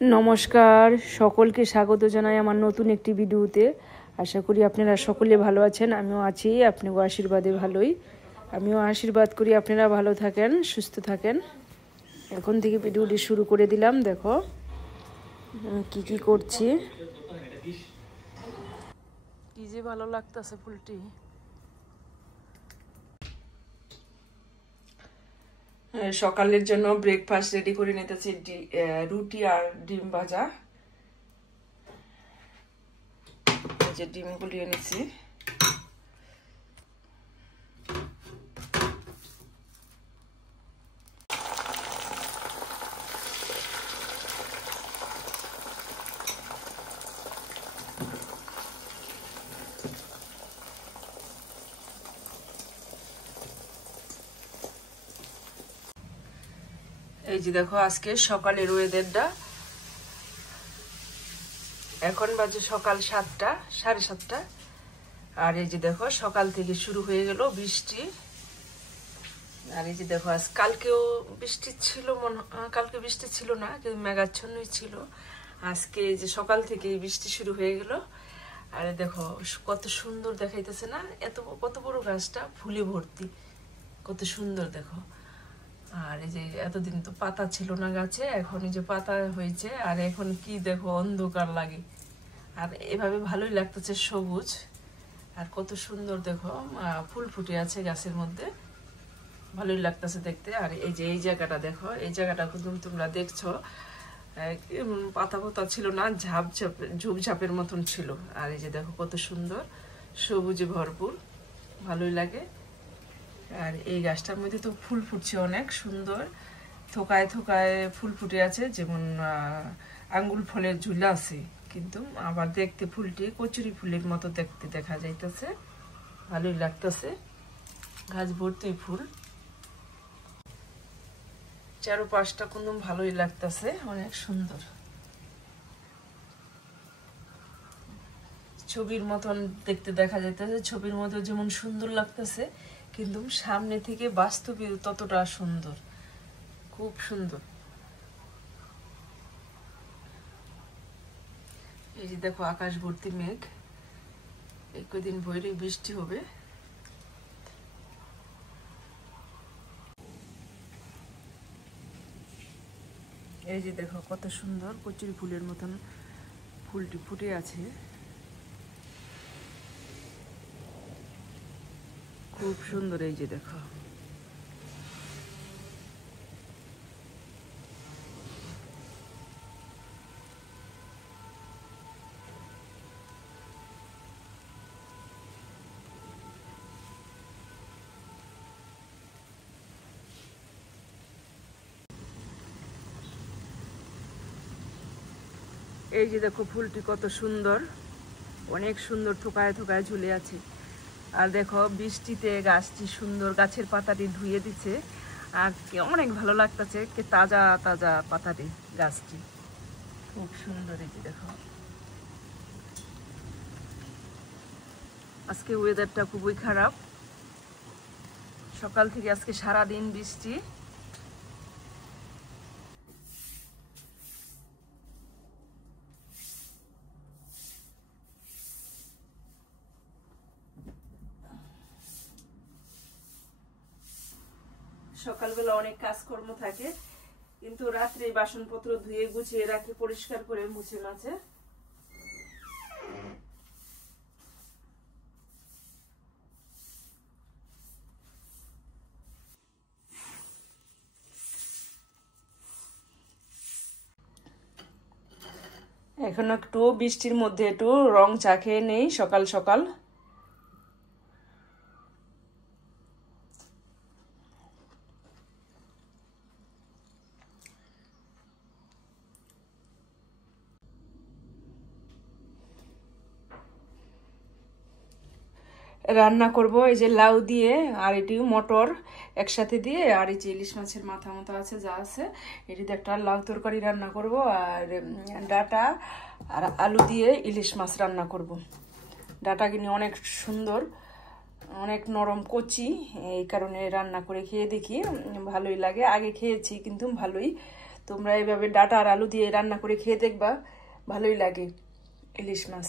নমস্কার, সকলকে স্বাগত জানাই আমার নতুন একটি ভিডিওতে। আশা করি আপনারা সকলে ভালো আছেন, আমিও আছি আপনার আশীর্বাদে ভালোই। আমিও আশীর্বাদ করি আপনারা ভালো থাকেন, সুস্থ থাকেন। এখন থেকে ভিডিওটি শুরু করে দিলাম। দেখো কি কি করছি, কি যে ভালো লাগতেছে ফুলটি। সকালের জন্য ব্রেকফাস্ট রেডি করে নিতেছি, রুটি আর ডিম ভাজা। যে ডিম গুলিয়ে নিচ্ছি। এই যে দেখো আজকে সকালের ওয়েদারটা, এখন বাজে সকাল 7টা, 7:30। আর এই যে দেখো সকাল থেকে শুরু হয়ে গেল বৃষ্টি। আর এই যে দেখো আজ কালকেও বৃষ্টি ছিল, কালকে বৃষ্টি ছিল না, কিন্তু মেঘাচ্ছন্নই ছিল। আজকে এই যে সকাল থেকে বৃষ্টি শুরু হয়ে গেল। আর দেখো কত সুন্দর দেখাইতেছে না, কত বড় গাছটা ফুলে ভর্তি, কত সুন্দর দেখো। আর এই যে এতদিন তো পাতা ছিল না গাছে, এখন এই যে পাতা হয়েছে। আর এখন কি দেখো অন্ধকার লাগে, আর এভাবে ভালোই লাগতেছে, সবুজ। আর কত সুন্দর দেখো ফুল ফুটে আছে গাছের মধ্যে, ভালোই লাগতেছে দেখতে। আর এই যে এই জায়গাটা দেখো, এই জায়গাটা তোমরা দেখছো পাতা পাতা ছিল না, ঝোপঝাপের মতন ছিল। আর এই যে দেখো কত সুন্দর সবুজে ভরপুর, ভালোই লাগে। আর এই গাছটার মধ্যে তো ফুল ফুটছে অনেক সুন্দর, থোকায় থোকায় ফুল ফুটে আছে, যেমন আঙ্গুল ফলের ঝুলা আছে, কিন্তু আবার দেখতে ফুলটি কচুরি ফুলের মতো দেখতে দেখা যাইতেছে, ভালোই লাগতেছে। গাছ ভর্তি ফুল, চারপাশটা কিন্তু ভালোই লাগতেছে, অনেক সুন্দর, ছবির মতন দেখতে দেখা যাইতেছে। ছবির মতো যেমন সুন্দর লাগতেছে, কিন্তু সামনে থেকে বাস্তবে ততটা সুন্দর, খুব সুন্দর। এই যে দেখো আকাশ ভর্তি মেঘ, এই কদিন ভোরে বৃষ্টি হবে। এই যে দেখো কত সুন্দর কচুরি ফুলের মতন ফুলটি ফুটে আছে, খুব সুন্দর। এই যে দেখো এই যে দেখো ফুলটি কত সুন্দর, অনেক সুন্দর, থোকায় থোকায় ঝুলে আছে। আর দেখো বৃষ্টিতে গাছটি সুন্দর, গাছের পাতাটি ধুয়ে দিচ্ছে, আর অনেক ভালো লাগতেছে, তাজা তাজা পাতাটি, গাছটি খুব সুন্দর। এই যে দেখো আজকে ওয়েদারটা খুবই খারাপ, সকাল থেকে আজকে সারাদিন বৃষ্টি। সকালবেলা অনেক কাজকর্ম থাকে, কিন্তু রাত্রে বাসনপত্র ধুয়ে গুছিয়ে রাখি, পরিষ্কার করে মুছে মাছে। এখন একটু বৃষ্টির মধ্যে একটু রং চা খেয়ে নেই সকাল সকাল। রান্না করব এই যে লাউ দিয়ে, আর এটি মটর একসাথে দিয়ে, আর এই যে ইলিশ মাছের মাথা মতো আছে, যা আছে এটিতে একটা লাউ তরকারি রান্না করব, আর ডাটা আর আলু দিয়ে ইলিশ মাছ রান্না করব। ডাটা কিনে অনেক সুন্দর, অনেক নরম কচি, এই কারণে রান্না করে খেয়ে দেখি, ভালোই লাগে। আগে খেয়েছি কিন্তু ভালোই, তোমরা এইভাবে ডাটা আর আলু দিয়ে রান্না করে খেয়ে দেখবা, ভালোই লাগে ইলিশ মাছ।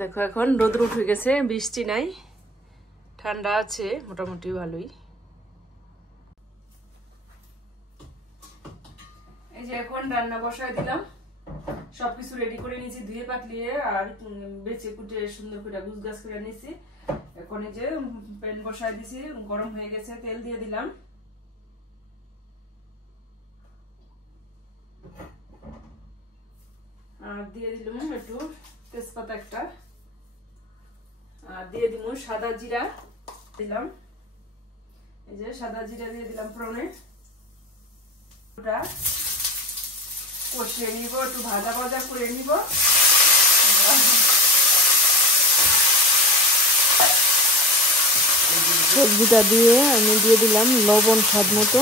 দেখো এখন রোদ উঠে গেছে, বৃষ্টি নাই, ঠান্ডা আছে মোটামুটি ভালোই। এই যে এখন রান্না বসায় দিলাম, সবকিছু রেডি করে নিয়েছি, ধুয়ে পাতলিয়ে আর বেচে কুটে সুন্দর করে গুছগাছ করে নিয়েছি। এখন এই যে প্যান বসায় দিছি, গরম হয়ে গেছে, তেল দিয়ে দিলাম। আর দিয়ে দিলাম একটু তেজপাতা একটা, আর দিয়ে দিব সাদা জিরা দিলাম। এই যে সাদা জিরা দিয়ে দিলাম ফোড়নে। ওটা কষিয়ে নিব, একটু ভাজা ভাজা করে নিব। সবজিটা দিয়ে আমি দিয়ে দিলাম লবণ স্বাদ মতো,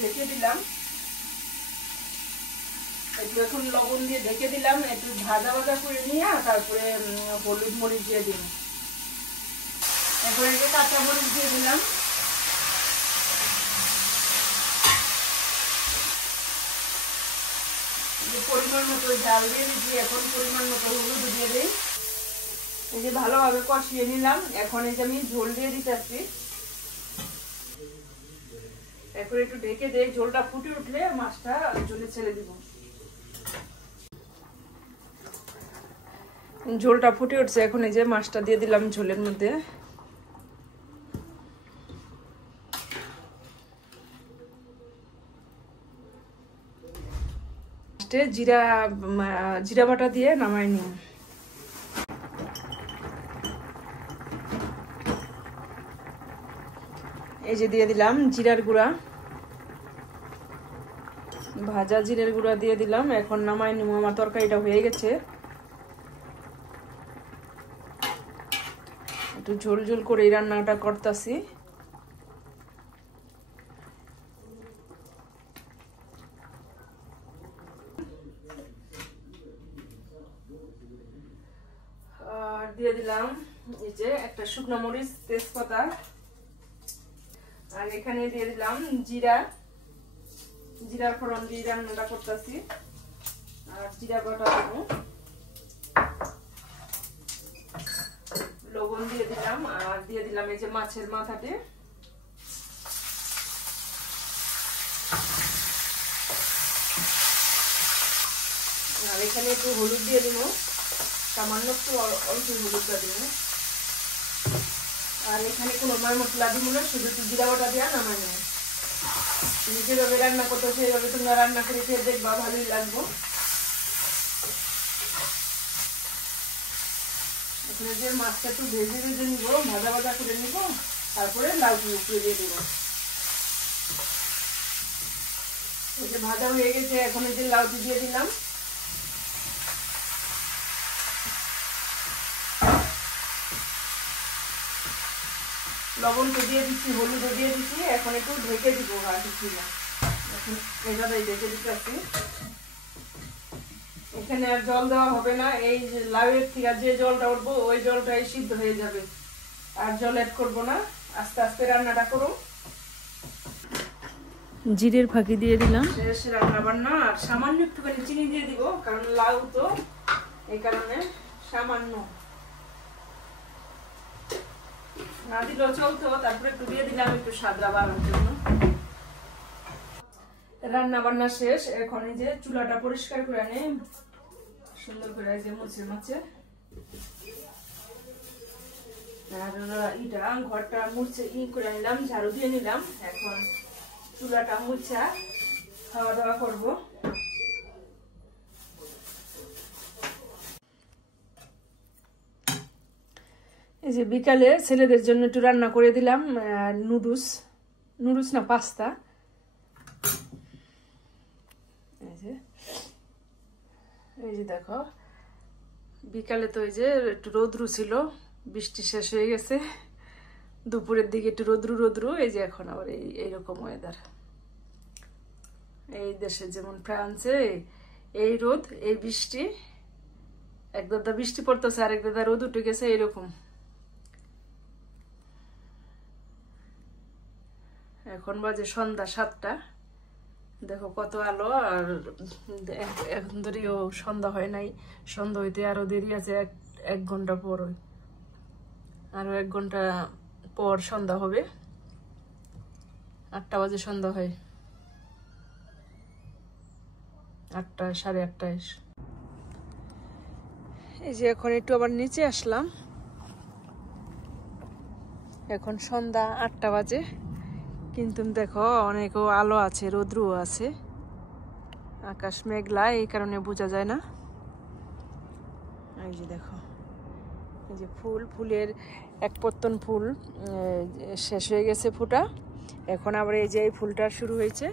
ঢেকে দিলাম। একটু এখন লবণ দিয়ে ঢেকে দিলাম, একটু ভাজা ভাজা করে নিয়ে তারপরে হলুদ মরিচ দিয়ে দিলাম। এরপরে কাঁচা মরিচ দিয়ে দিলাম। পরিমাণ মতো ঝাল দিয়ে দিচ্ছি, এখন পরিমাণ মতো হলুদ দিয়ে দিই। এই যে ভালোভাবে কষিয়ে নিলাম, এখন এই যে আমি ঝোল দিয়ে দিতেছি। এখন একটু ঢেকে দিয়ে ঝোলটা ফুটে উঠলে মাছটা ঝোলে ছেড়ে দিব। ঝোলটা ফুটে উঠছে, এখন এই যে মাছটা দিয়ে দিলাম ঝোলের মধ্যে। জিরা জিরা বাটা দিয়ে নামাই নিই। এই যে দিয়ে দিলাম জিরার গুঁড়া, ভাজা জিরের গুঁড়া দিয়ে দিলাম। এখন নামাই নিব, আমার তরকারিটা হয়ে গেছে। একটু ঝোল ঝোল করে এই রান্নাটা করতেছি। আর দিয়ে দিলাম এই যে একটা শুকনো মরিচ, তেজপাতা, আর এখানে দিয়ে দিলাম জিরা। জিরার ফোড়ন দিয়ে রান্নাটা করতেছি। আর জিরা বাটা দেবো, লবণ দিয়ে দিলাম, আর দিয়ে দিলাম এই যে মাছের মাথাতে। আর এখানে একটু হলুদ দিয়ে দিব, সামান্য একটু অল্প হলুদটা দিব। আর এখানে কোনো মশলা দিব না, শুধু একটু জিরা বাটা দিয়ে নামাই নেব। তুমি যেভাবে রান্না করতো সেইভাবে তোমরা রান্না করে খেয়ে দেখবা, ভালোই লাগবো। এখানে যে মাছটা একটু ভেজে ভেজে নিব, ভাজা ভাজা করে নিব, তারপরে লাউটি উপরে দিয়ে দেবো। এই যে ভাজা হয়ে গেছে, এখন এই যে লাউটি দিয়ে দিলাম। লবণটা দিয়ে দিচ্ছি, হলুদও দিয়ে দিচ্ছি। এখন একটু ঢেকে দিব, আর কিছু না, এখন এভাবেই ঢেকে দিচ্ছি। এখানে আর জল দেওয়া হবে না, এই লাউয়ের থেকে যে জলটা উঠবো ওই জলটাই সিদ্ধ হয়ে যাবে, আর জল অ্যাড করবো না। আস্তে আস্তে রান্নাটা করো। জিরের ফাঁকি দিয়ে দিলাম, শেষ রান্না বান্না। আর সামান্য একটুখানি চিনি দিয়ে দিব, কারণ লাউ তো, এই কারণে সামান্য না দিলেও চলতো, তারপরে একটু দিয়ে দিলাম একটু স্বাদটা বাড়ানোর জন্য। রান্না বান্না শেষ, এখন এই যে চুলাটা পরিষ্কার করে আনে সুন্দর করে, এই যে মুছে মাছে। আর ইটা ঘরটা মুছে করে নিলাম, ঝাড়ু দিয়ে নিলাম। এখন চুলাটা মুছা খাওয়া দাওয়া করবো। এই যে বিকালে ছেলেদের জন্য একটু রান্না করে দিলাম নুডলস না পাস্তা। এই যে দেখো, বিকালে তো এই যে একটু রোদ্রু ছিল, বৃষ্টি শেষ হয়ে গেছে, দুপুরের দিকে একটু রোদ্রু। এই যে এখন আবার এইরকম ওয়েদার। এই দেশে যেমন ফ্রান্সে এই রোদ, এই বৃষ্টি, এক দাদা বৃষ্টি পড়তেছে আর এক দাদা রোদ উঠে গেছে এরকম। এখন বাজে সন্ধ্যা 7টা। দেখো কত আলো, আর এখন ধরেও সন্ধ্যা হয় নাই, সন্ধ্যা হইতে আরো দেরি আছে, 1 ঘন্টা পর, আরো 1 ঘন্টা পর সন্ধ্যা হবে। 8টা বাজে সন্ধ্যা হয়, 8টা 8:30। এই যে এখন একটু আবার নিচে আসলাম, এখন সন্ধ্যা 8টা বাজে, কিন্তু দেখো অনেকও আলো আছে, রৌদ্রও আছে, আকাশ মেঘলা, এই কারণে বোঝা যায় না। এই যে দেখো, এই যে ফুলের এক পত্তন ফুল শেষ হয়ে গেছে ফোটা, এখন আবার এই যে এই ফুলটা শুরু হয়েছে,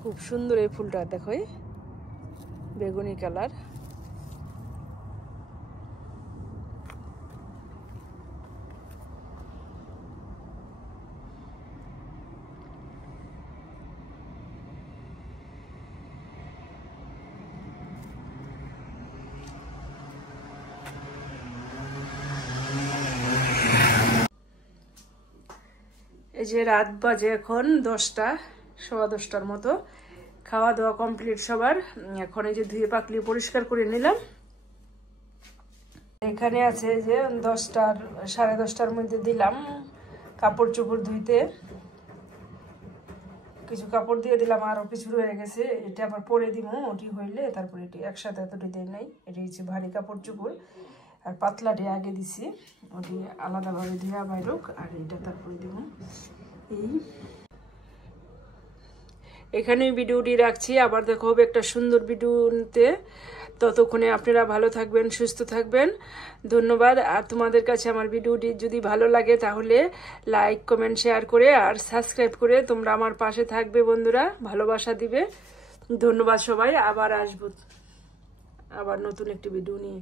খুব সুন্দর এই ফুলটা, দেখো বেগুনি কালার। এই যে রাত বাজে এখন 10টা, 10:15টার মতো, খাওয়া দাওয়া কমপ্লিট সবার। এখন এই যে ধুয়ে পাকলি পরিষ্কার করে নিলাম। এখানে আছে যে 10টার 10:30টার মধ্যে দিলাম কাপড় চোপড় ধুইতে, কিছু কাপড় দিয়ে দিলাম, আরো কিছু রয়ে গেছে, এটা আবার পরে দিব, ওটি হইলে তারপরে এটি একসাথে এতটি দেয় নাই। এটি হচ্ছে ভারী কাপড় চোপড়, আর পাতলাটি আগে দিছি, ওটি আলাদাভাবে ধোয়া বাইরক, আর এটা তারপরে দিব। এখানে ভিডিওটি রাখছি, আবার দেখা হবে একটা সুন্দর ভিডিওতে। ততক্ষণে আপনারা ভালো থাকবেন, সুস্থ থাকবেন, ধন্যবাদ। আর তোমাদের কাছে আমার ভিডিওটি যদি ভালো লাগে তাহলে লাইক, কমেন্ট, শেয়ার করে আর সাবস্ক্রাইব করে তোমরা আমার পাশে থাকবে বন্ধুরা, ভালোবাসা দিবে। ধন্যবাদ সবাই, আবার আসবো আবার নতুন একটি ভিডিও নিয়ে।